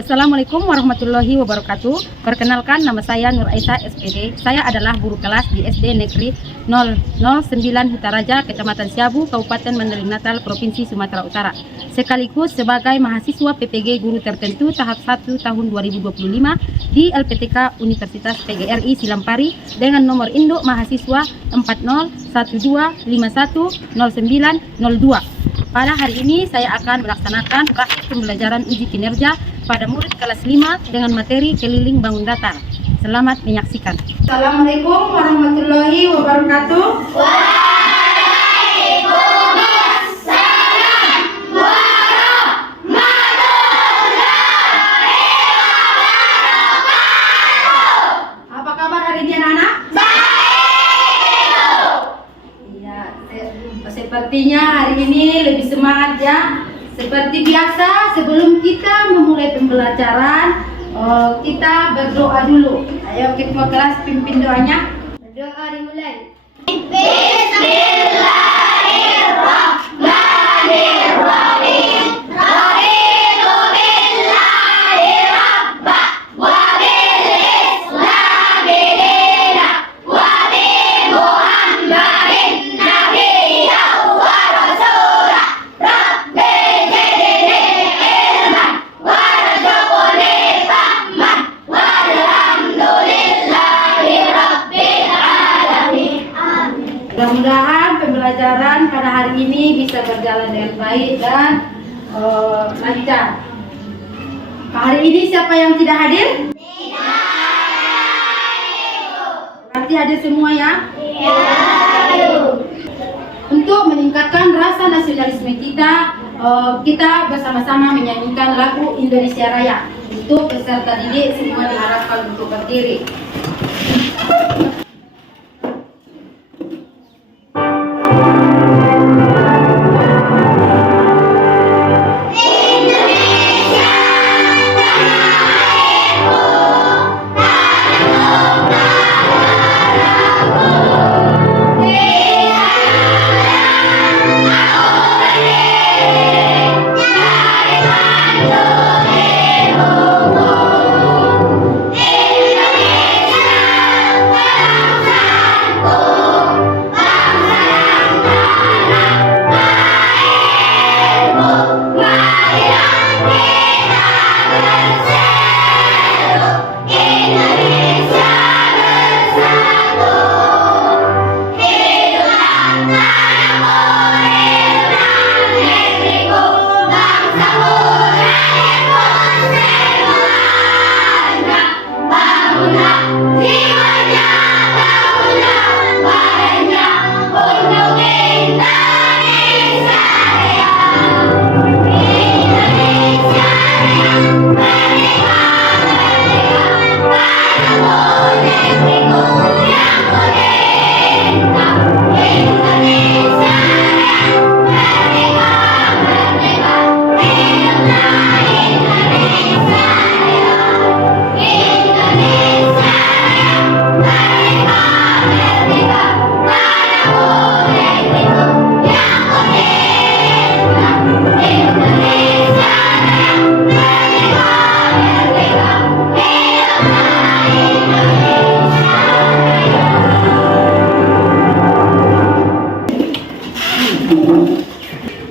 Assalamualaikum warahmatullahi wabarakatuh. Perkenalkan, nama saya Nur Aisyah SPD. Saya adalah guru kelas di SD Negeri 009 Hutaraja, Kecamatan Siabu, Kabupaten Mandailing Natal, Provinsi Sumatera Utara. Sekaligus sebagai mahasiswa PPG Guru Tertentu tahap 1 tahun 2025 di LPTK Universitas PGRI Silampari dengan nomor induk mahasiswa 4012510902. Pada hari ini saya akan melaksanakan praktik pembelajaran uji kinerja pada murid kelas 5 dengan materi keliling bangun datar. Selamat menyaksikan. Assalamualaikum warahmatullahi wabarakatuh. Waalaikumsalam warahmatullahi wabarakatuh. Apa kabar hari ini anak-anak? Iya, sepertinya hari ini lebih semangat ya. Seperti biasa, sebelum kita memulai pembelajaran, kita berdoa dulu. Ayo ketua kelas pimpin doanya. Berdoa dimulai. Bismillahirrahmanirrahim. Raditu billahi rabba wa bil islami dina wa bi Muhammadin nabiyyan wa rasula. Rabbi zidni ilman warzuqni fahman walhamdulillahi rabbil alamin. Amin. Mudah-mudahan pembelajaran pada hari ini bisa berjalan dengan baik dan lancar. Hari ini siapa yang tidak hadir? Berarti hadir semua ya? Untuk meningkatkan rasa nasionalisme kita, kita bersama-sama menyanyikan lagu Indonesia Raya. Untuk peserta didik semua diharapkan untuk berdiri.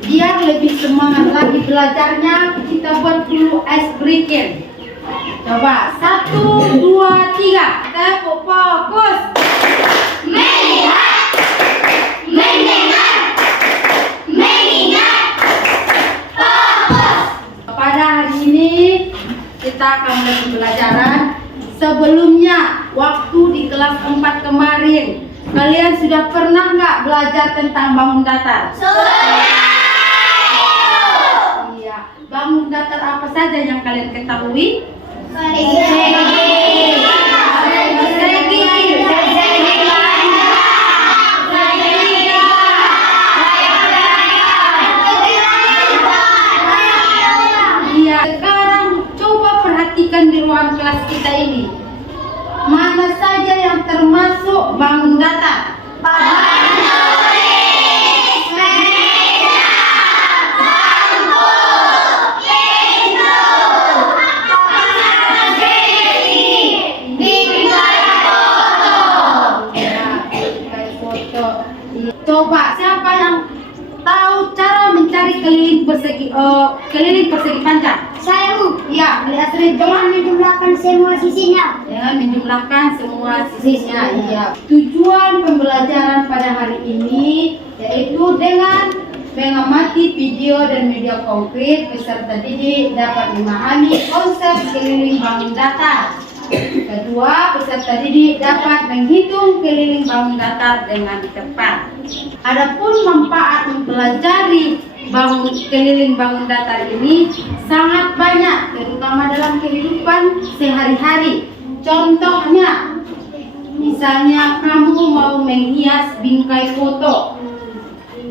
Biar lebih semangat lagi belajarnya, kita buat dulu ice breaking. Coba 1, 2, 3. Kita fokus. Melihat, mendengar, mengingat, fokus. Pada hari ini kita akan mulai pembelajaran. Sebelumnya, waktu di kelas 4 kemarin, kalian sudah pernah nggak belajar tentang bangun datar? Iya, bangun datar apa saja yang kalian ketahui? Persegi. Iya, sekarang coba perhatikan di ruang kelas kita ini. Mana saja yang termasuk bangun datar? keliling persegi panjang. Saya Bu. Iya, beli Astrid. Dengan menjumlahkan semua sisinya. Dengan menjumlahkan semua sisinya. Iya. Tujuan pembelajaran pada hari ini yaitu dengan mengamati video dan media konkret, peserta didik dapat memahami konsep keliling bangun datar. Kedua, peserta didik dapat menghitung keliling bangun datar dengan cepat. Adapun manfaat mempelajari keliling bangun datar ini sangat banyak, terutama dalam kehidupan sehari-hari. Contohnya, misalnya kamu mau menghias bingkai foto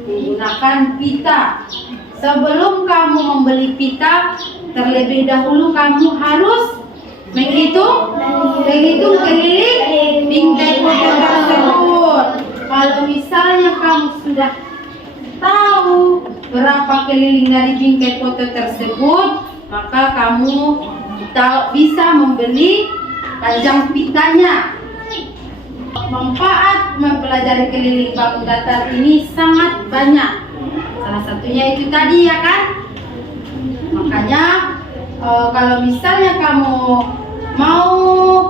menggunakan pita. Sebelum kamu membeli pita, terlebih dahulu kamu harus menghitung keliling bingkai foto tersebut. Kalau misalnya kamu sudah tahu berapa keliling dari bingkai foto tersebut, maka kamu bisa membeli panjang pitanya. Manfaat mempelajari keliling bangun datar ini sangat banyak. Salah satunya itu tadi ya kan. Makanya kalau misalnya kamu mau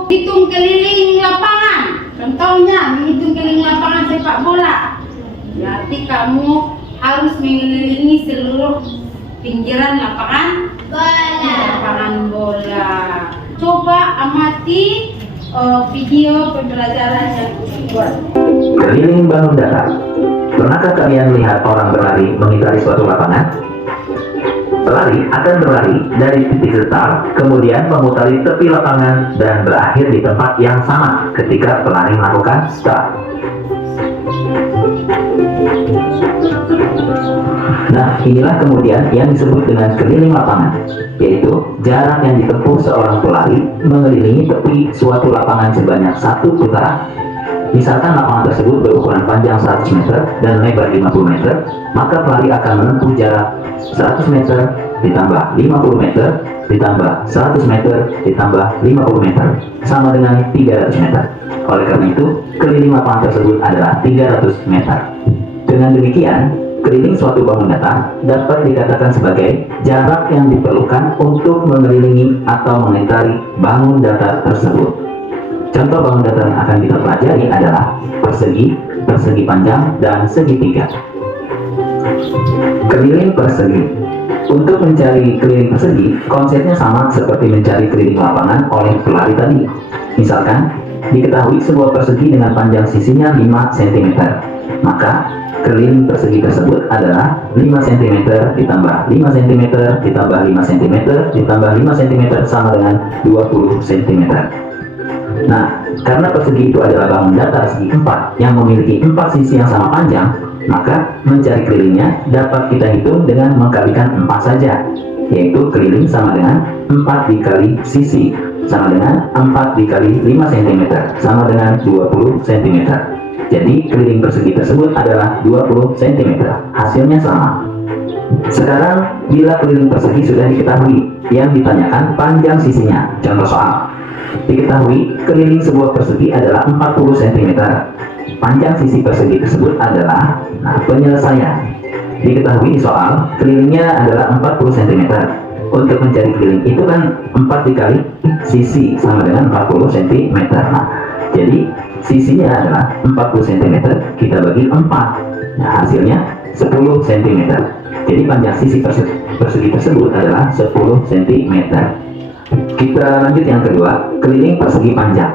hitung keliling lapangan, contohnya menghitung keliling lapangan sepak bola, berarti kamu harus mengelilingi seluruh pinggiran lapangan bola. Coba amati video pembelajaran yang dibuat. Keliling bangun datar. Pernahkah kalian melihat orang berlari mengitari suatu lapangan? Pelari akan berlari dari titik start, kemudian memutari tepi lapangan dan berakhir di tempat yang sama ketika pelari melakukan start. Nah, inilah kemudian yang disebut dengan keliling lapangan, yaitu jarak yang ditempuh seorang pelari mengelilingi tepi suatu lapangan sebanyak satu putaran. Misalkan lapangan tersebut berukuran panjang 100 meter dan lebar 50 meter, maka pelari akan menempuh jarak 100 meter ditambah 50 meter ditambah 100 meter ditambah 50 meter sama dengan 300 meter. Oleh karena itu, keliling lapangan tersebut adalah 300 meter. Dengan demikian, keliling suatu bangun datar dapat dikatakan sebagai jarak yang diperlukan untuk mengelilingi atau mengitari bangun datar tersebut. Contoh bangun datar yang akan kita pelajari adalah persegi, persegi panjang, dan segitiga. Keliling persegi. Untuk mencari keliling persegi, konsepnya sama seperti mencari keliling lapangan oleh pelari tadi. Misalkan, diketahui sebuah persegi dengan panjang sisinya 5 cm, maka keliling persegi tersebut adalah 5 cm ditambah 5 cm ditambah 5 cm ditambah 5 cm sama dengan 20 cm. Nah, karena persegi itu adalah bangun datar segi 4 yang memiliki 4 sisi yang sama panjang, maka mencari kelilingnya dapat kita hitung dengan mengkalikan 4 saja, yaitu keliling sama dengan 4 dikali sisi sama dengan 4 dikali 5 cm sama dengan 20 cm. Jadi keliling persegi tersebut adalah 20 cm. Hasilnya sama. Sekarang bila keliling persegi sudah diketahui, yang ditanyakan panjang sisinya. Contoh soal. Diketahui keliling sebuah persegi adalah 40 cm. Panjang sisi persegi tersebut adalah penyelesaian. Diketahui di soal kelilingnya adalah 40 cm. Untuk mencari keliling itu kan 4 dikali sisi sama dengan 40 cm. Nah, jadi sisinya adalah 40 cm, kita bagi 4. Nah, hasilnya 10 cm. Jadi panjang sisi persegi tersebut adalah 10 cm. Kita lanjut yang kedua, keliling persegi panjang.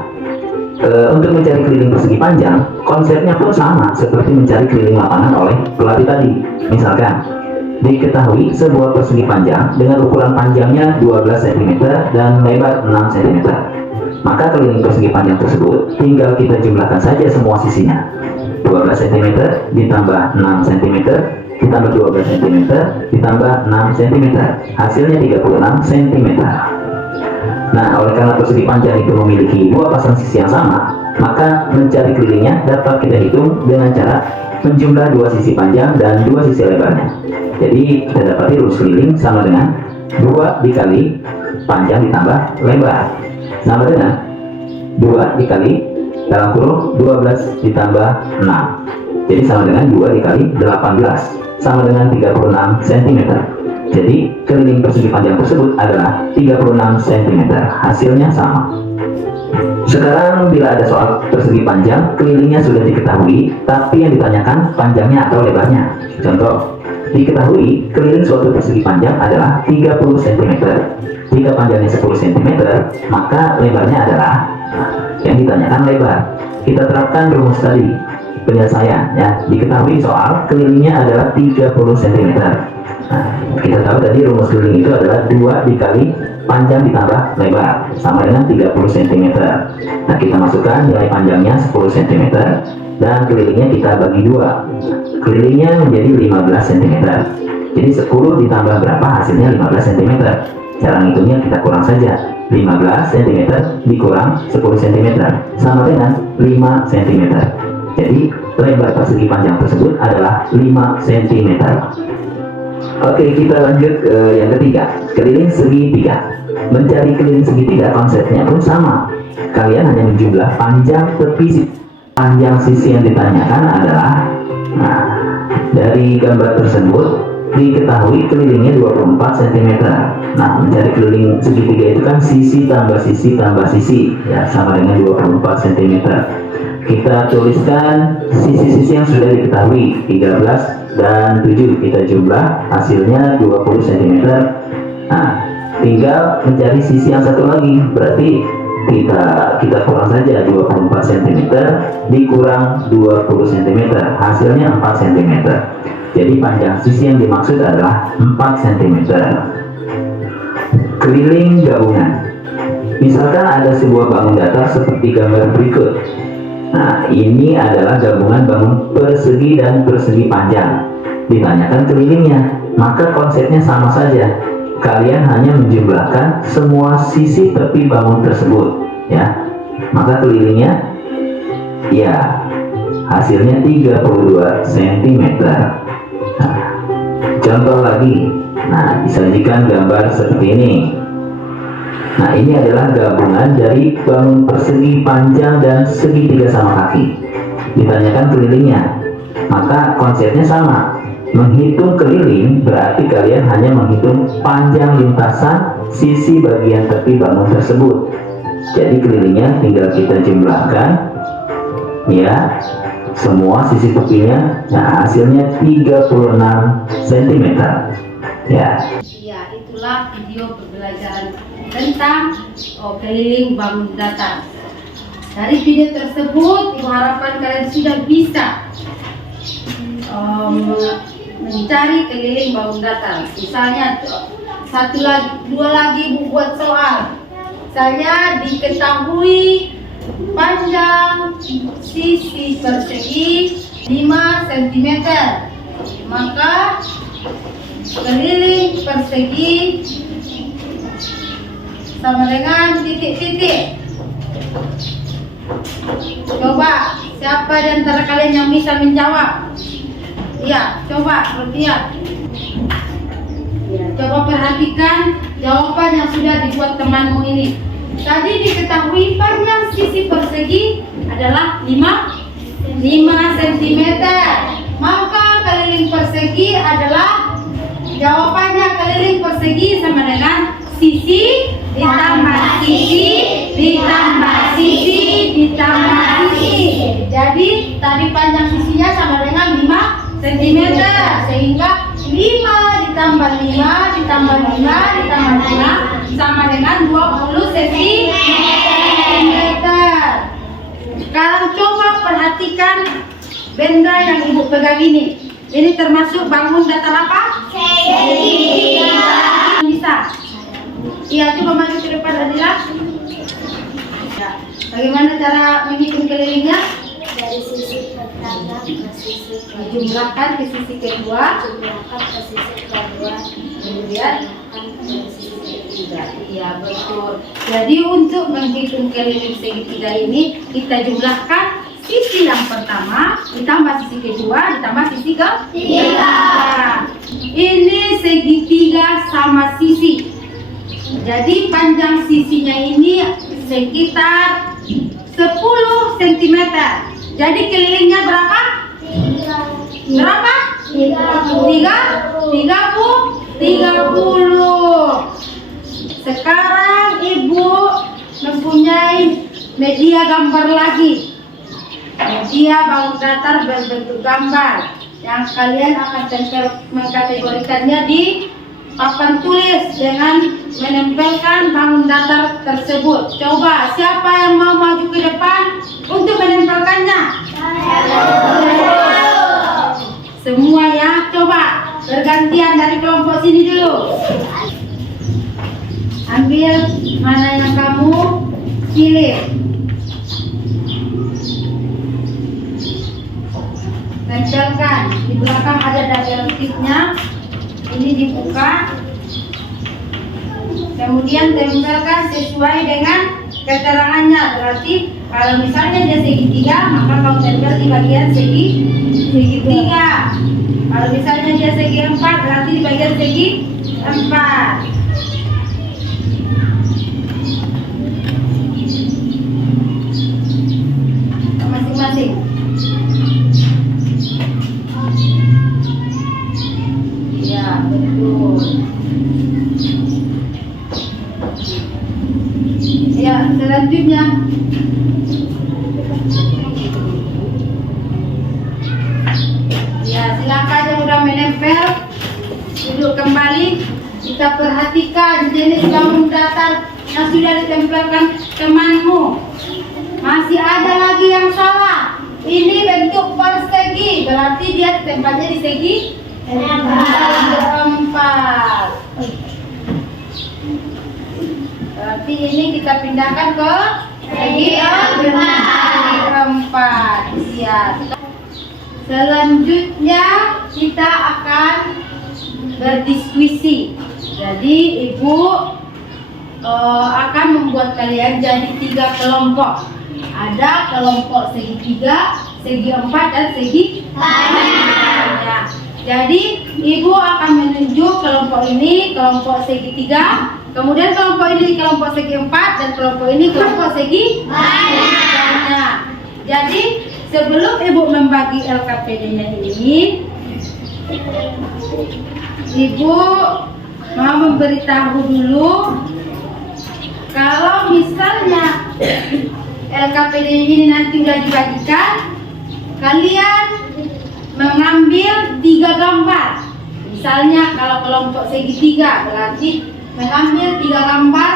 Untuk mencari keliling persegi panjang, konsepnya pun sama seperti mencari keliling lapangan oleh pelari tadi. Misalkan, diketahui sebuah persegi panjang dengan ukuran panjangnya 12 cm dan lebar 6 cm. Maka keliling persegi panjang tersebut tinggal kita jumlahkan saja semua sisinya. 12 cm ditambah 6 cm ditambah 12 cm ditambah 6 cm. Hasilnya 36 cm. Nah, oleh karena persegi panjang itu memiliki dua pasang sisi yang sama, maka mencari kelilingnya dapat kita hitung dengan cara menjumlah dua sisi panjang dan dua sisi lebarnya. Jadi kita dapati rumus keliling sama dengan 2 dikali panjang ditambah lebar sama dengan 2 dikali dalam kurung 12 ditambah 6. Jadi sama dengan 2 dikali 18 sama dengan 36 cm. Jadi keliling persegi panjang tersebut adalah 36 cm. Hasilnya sama. Sekarang bila ada soal persegi panjang, kelilingnya sudah diketahui, tapi yang ditanyakan panjangnya atau lebarnya. Contoh, diketahui keliling suatu persegi panjang adalah 30 cm. Jika panjangnya 10 cm, maka lebarnya adalah, yang ditanyakan lebar. Kita terapkan rumus tadi, penyelesaian ya. Diketahui soal kelilingnya adalah 30 cm. Nah, kita tahu tadi rumus keliling itu adalah 2 dikali panjang ditambah lebar sama dengan 30 cm. Nah, kita masukkan nilai panjangnya 10 cm dan kelilingnya kita bagi 2. Kelilingnya menjadi 15 cm. Jadi 10 ditambah berapa, hasilnya 15 cm. Cara ngitungnya kita kurang saja. 15 cm dikurang 10 cm sama dengan 5 cm. Jadi lebar persegi panjang tersebut adalah 5 cm. Oke, kita lanjut ke yang ketiga, keliling segitiga. Mencari keliling segitiga konsepnya pun sama. Kalian hanya menjumlah panjang tepi. Panjang sisi yang ditanyakan adalah, nah, dari gambar tersebut diketahui kelilingnya 24 cm. Nah, mencari keliling segitiga itu kan sisi tambah sisi tambah sisi, ya, sama dengan 24 cm. Kita tuliskan sisi-sisi yang sudah diketahui, 13 dan 7. Kita jumlah, hasilnya 20 cm. Nah, tinggal mencari sisi yang satu lagi, berarti kita kurang saja 24 cm dikurang 20 cm, hasilnya 4 cm. Jadi panjang sisi yang dimaksud adalah 4 cm. Keliling gabungan. Misalkan ada sebuah bangun datar seperti gambar berikut. Nah, ini adalah gabungan bangun persegi dan persegi panjang. Ditanyakan kelilingnya, maka konsepnya sama saja. Kalian hanya menjumlahkan semua sisi tepi bangun tersebut, ya. Maka kelilingnya, ya, hasilnya 32 cm. Nah, contoh lagi. Nah, disajikan gambar seperti ini. Nah, ini adalah gabungan dari bangun persegi panjang dan segitiga sama kaki. Ditanyakan kelilingnya, maka konsepnya sama. Menghitung keliling berarti kalian hanya menghitung panjang lintasan sisi bagian tepi bangun tersebut. Jadi kelilingnya tinggal kita jumlahkan, ya, semua sisi tepinya. Nah, hasilnya 36 cm. Ya. Ya, itulah video pembelajaran tentang keliling bangun datar. Dari video tersebut, Ibu harapkan kalian sudah bisa mencari keliling bangun datar. Misalnya dua lagi Ibu buat soal. Misalnya diketahui panjang sisi persegi 5 cm, maka keliling persegi sama dengan titik-titik. Coba siapa di antara kalian yang bisa menjawab? Ya, coba lihat. Ya, coba perhatikan jawaban yang sudah dibuat temanmu ini. Tadi diketahui panjang sisi persegi adalah 5 cm. Maka keliling persegi adalah, jawabannya keliling persegi sama dengan sisi ditambah sisi ditambah sisi ditambah sisi. Jadi tadi panjang sisinya sama dengan 5 cm, sehingga 5 ditambah 5 ditambah 5 ditambah 5 sama dengan 20 cm. Sekarang coba perhatikan benda yang Ibu pegang ini. Ini termasuk bangun datar apa? Segitiga. Bisa. Iya, coba maju ke depan Adila. Ya. Bagaimana cara menghitung kelilingnya? Dari sisi pertama ke sisi kedua. Jumlahkan ke sisi kedua. Jumlahkan ke sisi kedua. Kemudian Jumlahkan ke sisi ketiga. iya, betul. Jadi untuk menghitung keliling segitiga ini, kita jumlahkan sisi yang pertama ditambah sisi kedua ditambah sisi ketiga. Ini segitiga sama sisi. Jadi panjang sisinya ini sekitar 10 cm. Jadi kelilingnya berapa? Berapa? 30 30. Sekarang Ibu mempunyai media gambar lagi. Media bangun datar berbentuk gambar yang kalian akan tempel mengkategorikannya di papan tulis dengan menempelkan bangun datar tersebut. Coba siapa yang mau maju ke depan untuk menempelkannya? Semua ya, coba bergantian dari kelompok sini dulu. Ambil mana yang kamu pilih. Tempelkan. Di belakang ada daguerreotype-nya. Ini dibuka. Kemudian tempelkan sesuai dengan keterangannya. Berarti kalau misalnya dia segitiga, maka kau tempel di bagian segitiga. Kalau misalnya dia segi 4, berarti di bagian segi 4. Masing-masing. Ya, betul. Ya, selanjutnya ya, silakan yang udah menempel duduk kembali. Kita perhatikan jenis bangun datar yang sudah ditempelkan temanmu. Masih ada lagi yang salah. Ini bentuk persegi, berarti dia tempatnya di segi 4. Berarti ini kita pindahkan ke segi 4. Siap. Selanjutnya kita akan berdiskusi. Jadi Ibu akan membuat kalian jadi 3 kelompok. Ada kelompok segitiga, segi 4 dan segi 4. Jadi Ibu akan menunjuk kelompok ini kelompok segitiga, kemudian kelompok ini kelompok segi 4 dan kelompok ini kelompok segi 4. Jadi sebelum Ibu membagi LKPD-nya ini, Ibu mau memberitahu dulu kalau misalnya LKPD ini nanti sudah dibagikan, kalian mengambil 3 gambar. Misalnya kalau kelompok segitiga berarti mengambil 3 gambar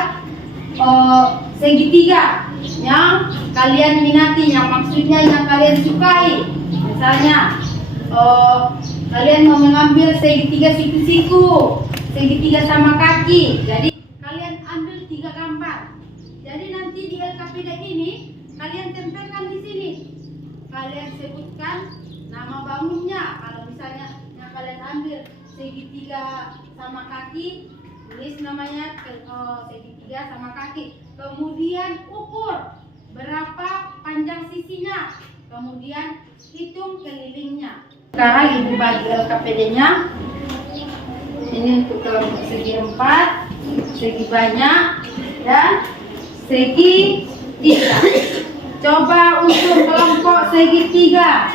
segitiga yang kalian minati, yang maksudnya yang kalian sukai. Misalnya kalian mau mengambil segitiga siku-siku, segitiga sama kaki. Jadi kalian ambil 3 gambar. Jadi nanti di LKPD ini kalian tempelkan di sini. Kalian sebutkan nama bangunnya. Kalau misalnya yang kalian ambil segitiga sama kaki, tulis namanya segitiga sama kaki. Kemudian ukur berapa panjang sisinya. Kemudian hitung kelilingnya. Sekarang Ibu bagi LKPD-nya. Ini untuk kelompok segi 4, segi banyak, dan segi 3. Coba untuk kelompok segitiga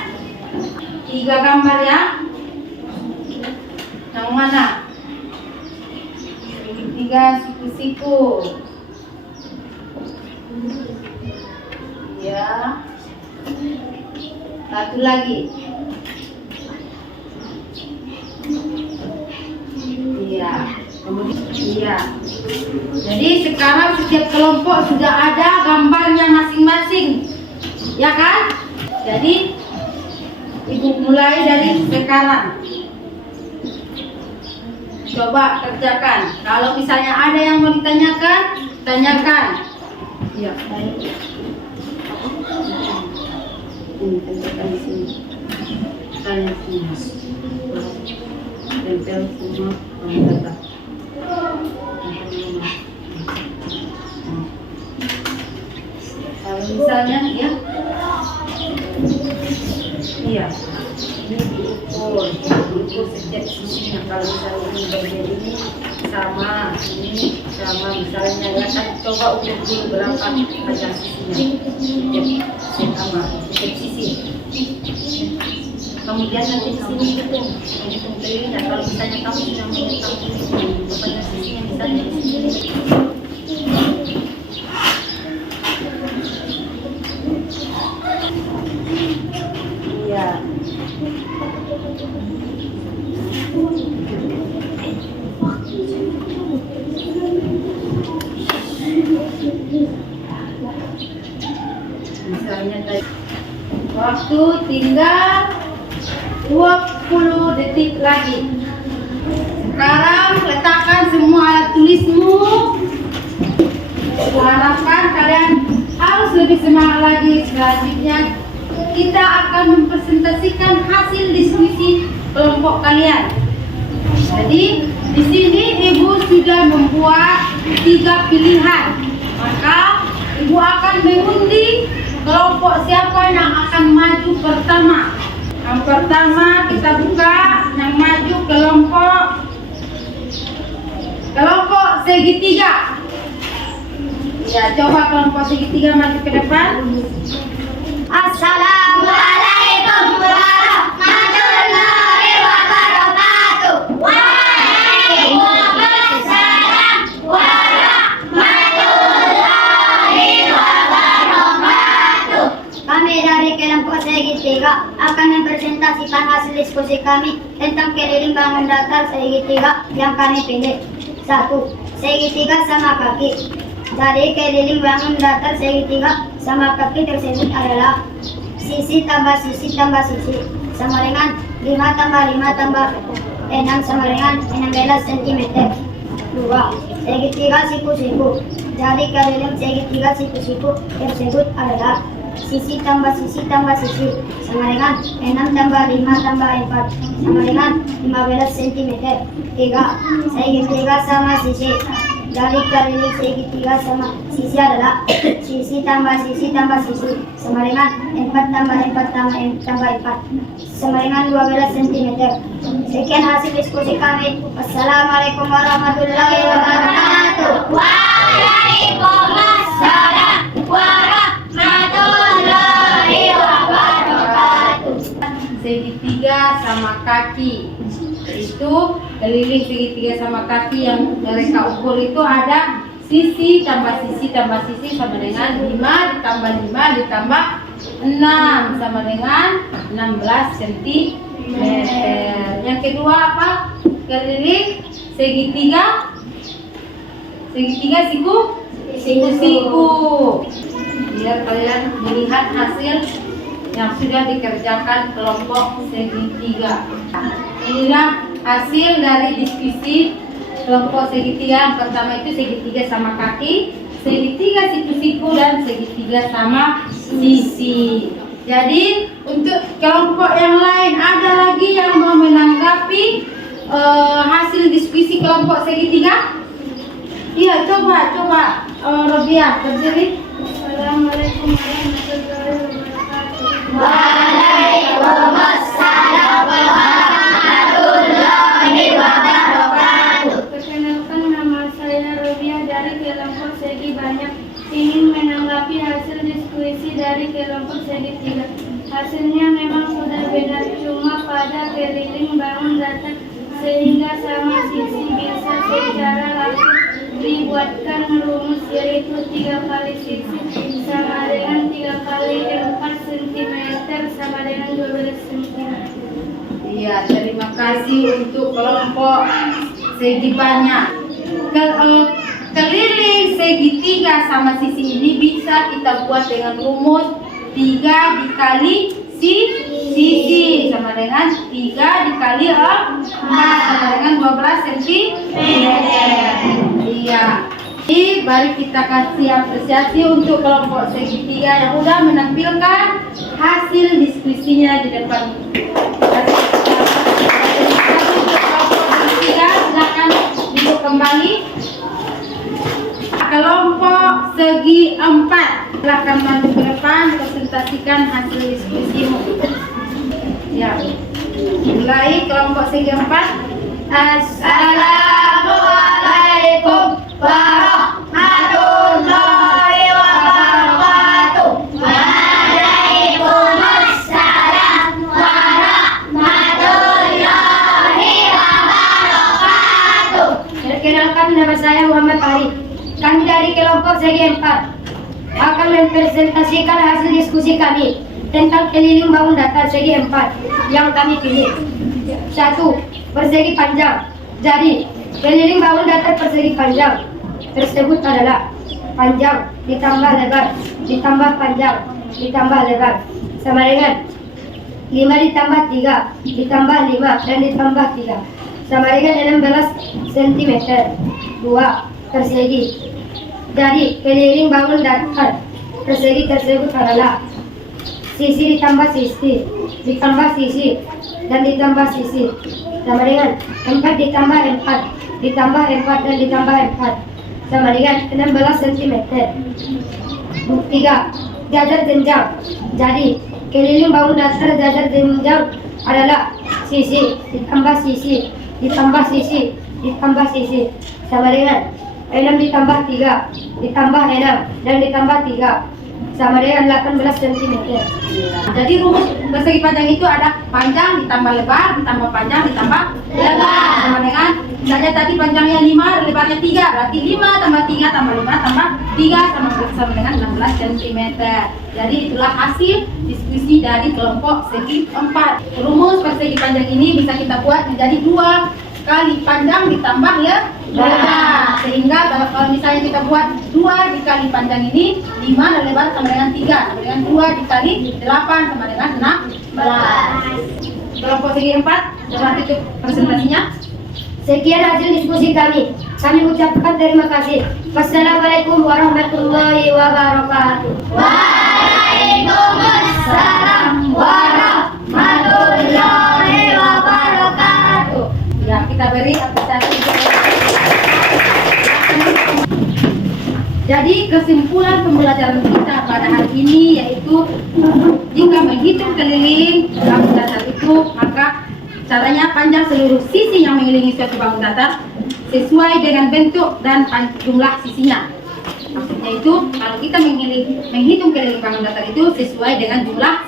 3 gambar ya. Yang mana? Segitiga siku-siku. Ya. Satu lagi. Iya. Kemudian iya. Jadi sekarang setiap kelompok sudah ada gambarnya masing-masing, ya kan? Jadi Ibu mulai dari sekarang. Coba kerjakan. Kalau misalnya ada yang mau ditanyakan, tanyakan. Ya, baik. Ini tempelkan di sini. Tanya semua. Tempel semua data. Kalau misalnya ya, iya, ini diukur setiap sisinya. Kalau misalnya ini bagian ini sama, ini sama, misalnya ya kan, coba ukur dulu berapa panjang sisinya. Sama setiap sisi. Kemudian nanti di sini hitung keliling. Dan kalau misalnya kamu sudah mengetahui kepada sisinya misalnya di sini. Iya. Misalnya tadi waktu tinggal 20 detik lagi. Sekarang letakkan semua alat tulismu. Harapkan kalian harus lebih semangat lagi. Selanjutnya kita akan mempresentasikan hasil diskusi kelompok kalian. Jadi di sini ibu sudah membuat 3 pilihan. Maka ibu akan mengundi kelompok siapa yang akan maju pertama. Yang pertama kita buka yang maju kelompok segitiga. Ya, coba kelompok segitiga maju ke depan. Assalamualaikum warahmatullahi wabarakatuh. Waalaikumsalam warahmatullahi wabarakatuh. Kami dari kelompok segitiga akan mempresentasikan hasil diskusi kami tentang keliling bangun datar segitiga yang kami pilih. 1. Segitiga sama kaki. Dari keliling bangun datar segitiga sama kaki tersebut adalah sisi tambah sisi tambah sisi sama dengan 5 tambah 5 tambah 6 sama dengan 16 cm. 2. Segitiga siku-siku. Dari keliling segitiga siku-siku tersebut adalah sisi tambah sisi tambah sisi sama dengan 6 tambah 5 tambah 4 sama dengan 15 cm. 3. Segitiga sama sisi. Dari keliling segitiga sama sisi adalah sisi tambah sisi tambah sisi sama dengan 4 tambah 4 tambah 4 sama dengan 12 cm. Sekian hasil diskusi kami. Wassalamualaikum warahmatullahi wabarakatuh. Waalaikumsalam warahmatullahi wabarakatuh. Segitiga sama kaki. Itu keliling segitiga sama kaki yang mereka ukur itu ada sisi tambah sisi tambah sisi sama dengan 5 ditambah 5 ditambah 6 sama dengan 16 cm. Yang kedua apa? Keliling segitiga siku. Biar kalian melihat hasil yang sudah dikerjakan kelompok segitiga. Inilah hasil dari diskusi kelompok segitiga. Yang pertama itu segitiga sama kaki, segitiga siku-siku, dan segitiga sama sisi. Jadi untuk kelompok yang lain ada lagi yang mau menanggapi hasil diskusi kelompok segitiga? Iya, coba Robiah berdiri. Assalamualaikum warahmatullahi wabarakatuh. Waalaikumsalam warahmatullahi wabarakatuh. Perkenalkan, nama saya Robiah dari kelompok segi banyak. Ingin menanggapi hasil diskusi dari kelompok segitiga. Hasilnya memang sudah benar, cuma pada keliling bangun datar sehingga sama sisi bisa secara langsung dibuatkan rumus, yaitu 3 kali sisi sama dengan 3 kali 4 cm sama dengan 12 cm. Iya, terima kasih untuk kelompok segi banyak. Keliling segitiga sama sisi ini bisa kita buat dengan rumus 3 dikali sisi sama dengan 3 dikali 4 sama dengan 12 cm. Iya. Jadi mari kita kasih apresiasi untuk kelompok segitiga yang sudah menampilkan hasil diskusinya di depan. Silakan duduk kembali. Kelompok segi 4, silakan maju ke depan presentasikan hasil diskusimu. Ya, mulai kelompok segi 4. Assalamualaikum warahmatullahi wabarakatuh. Waalaikumsalam warahmatullahi kelompok segi 4 akan mempresentasikan hasil diskusi kami tentang keliling bangun datar segi 4 yang kami pilih. 1. Persegi panjang. Jadi, keliling bangun datar persegi panjang tersebut adalah panjang ditambah lebar ditambah panjang ditambah lebar sama dengan 5 ditambah 3 ditambah 5 dan ditambah 3 sama dengan 16 cm. 2. Persegi. Jadi keliling bangun datar persegi tersebut adalah sisi ditambah sisi ditambah sisi dan ditambah sisi sama dengan 4 ditambah 4 ditambah 4 dan ditambah 4 sama dengan 16 cm. 3. Jajar jenjang. Jadi keliling bangun datar jajar jenjang adalah sisi ditambah sisi ditambah sisi ditambah sisi sama dengan 6 ditambah 3 ditambah 6 dan ditambah 3 sama dengan 18 cm. Jadi rumus persegi panjang itu ada panjang ditambah lebar ditambah panjang ditambah lebar sama dengan misalnya tadi panjangnya 5 lebarnya 3 berarti 5 tambah 3 tambah 5 tambah 3 sama dengan 16 cm. Jadi itulah hasil diskusi dari kelompok segi 4. Rumus persegi panjang ini bisa kita buat menjadi 2 kali panjang ditambah lebar, sehingga kalau misalnya kita buat 2 dikali panjang ini 5 dan lebar sama dengan 3 sama dengan 2 dikali 8 sama dengan 16. Kelompok segi 4 coba tutup presentasinya. Sekian hasil diskusi kami. Kami ucapkan terima kasih. Wassalamualaikum warahmatullahi wabarakatuh. Waalaikumsalam warahmatullahi wabarakatuh. Ya, kita beri apresiasi. Jadi kesimpulan pembelajaran kita pada hari ini yaitu jika menghitung keliling bangun datar itu maka caranya panjang seluruh sisi yang mengelilingi suatu bangun datar sesuai dengan bentuk dan jumlah sisinya. Maksudnya itu kalau kita menghitung keliling bangun datar itu sesuai dengan jumlah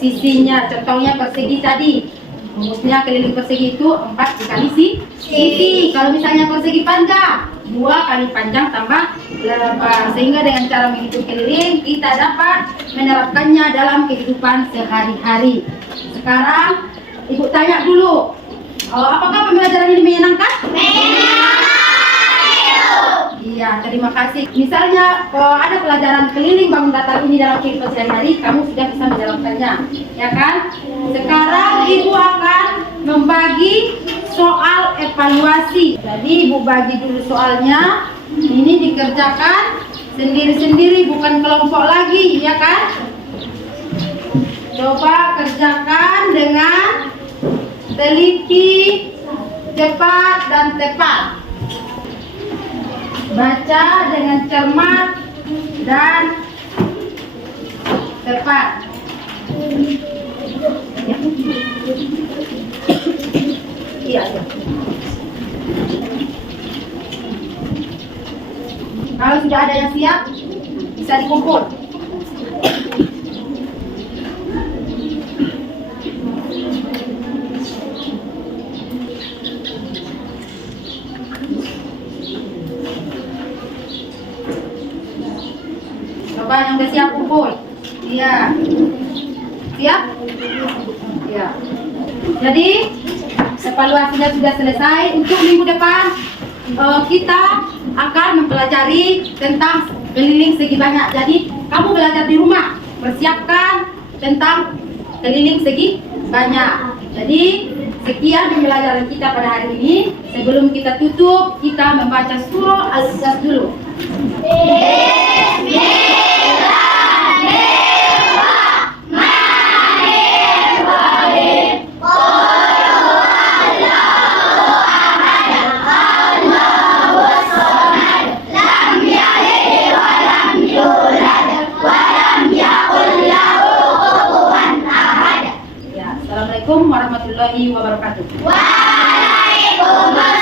sisinya. Contohnya persegi tadi. Rumusnya keliling persegi itu 4 dikali sisi. Kalau misalnya persegi panjang 2 kali panjang tambah lebar. Sehingga dengan cara menghitung keliling kita dapat menerapkannya dalam kehidupan sehari-hari. Sekarang Ibu tanya dulu, apakah pembelajaran ini menyenangkan? Iya, terima kasih. Misalnya ada pelajaran keliling bangun datar ini dalam kehidupan sehari-hari, kamu sudah bisa menjalankannya, ya kan? Sekarang Ibu akan membagi soal evaluasi. Jadi Ibu bagi dulu soalnya. Ini dikerjakan sendiri-sendiri, bukan kelompok lagi, ya kan? Coba kerjakan dengan teliti, cepat dan tepat. Baca dengan cermat dan tepat. Iya. Kalau sudah ada yang siap, bisa dikumpul. Coba yang udah siap kumpul. Iya. Siap? Iya. Jadi evaluasinya sudah selesai. Untuk minggu depan kita akan mempelajari tentang keliling segi banyak. Jadi kamu belajar di rumah, persiapkan tentang keliling segi banyak. Jadi sekian pembelajaran kita pada hari ini. Sebelum kita tutup, kita membaca surah Al-Ikhlas dulu. Assalamualaikum warahmatullahi wabarakatuh. Waalaikumsalam